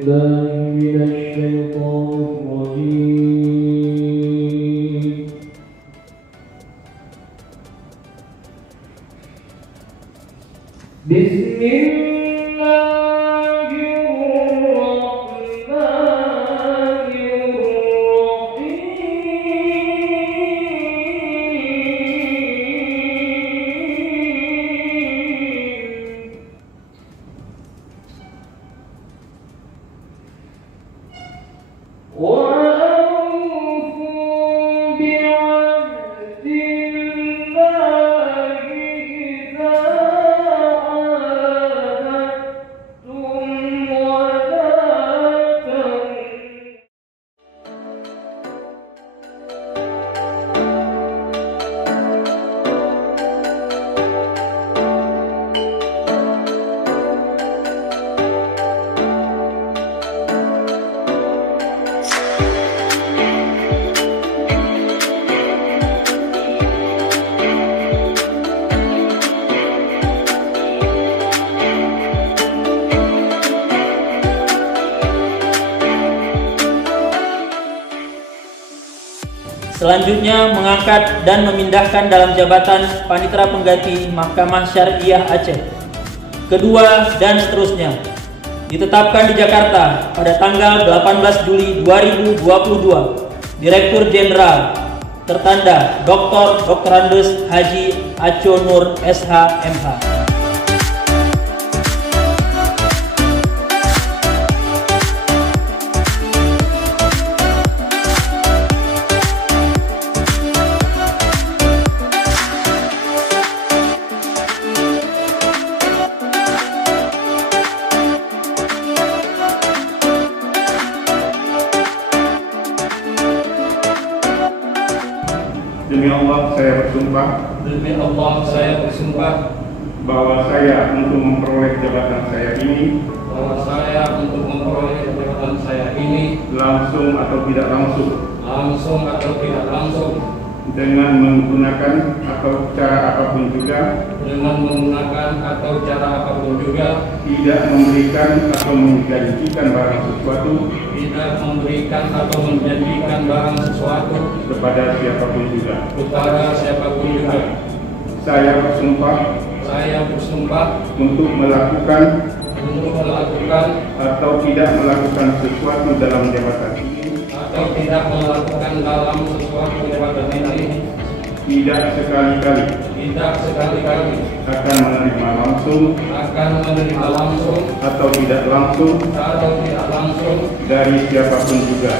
بالله من الشيطان الرجيم. بسم الله الرحمن الرحيم. وأوفوا بعهد الله إذا عاهدتم ولا Selanjutnya mengangkat dan memindahkan dalam jabatan Panitera Pengganti Mahkamah Syariah Aceh. Kedua dan seterusnya ditetapkan di Jakarta pada tanggal 18 Juli 2022. Direktur Jenderal tertanda Dr. Andes Haji Aco Nur SH MH. Demi Allah saya bersumpah. Demi Allah saya bersumpah Bahwa saya untuk memperoleh jabatan saya ini, bahwa saya untuk memperoleh jabatan saya ini langsung atau tidak langsung, dengan menggunakan atau cara apapun juga, tidak memberikan atau menjanjikan barang sesuatu, kepada siapapun juga. Saya bersumpah untuk melakukan atau tidak melakukan sesuatu dalam jabatan ini, tidak sekali-kali akan menerima langsung atau tidak langsung dari siapapun juga,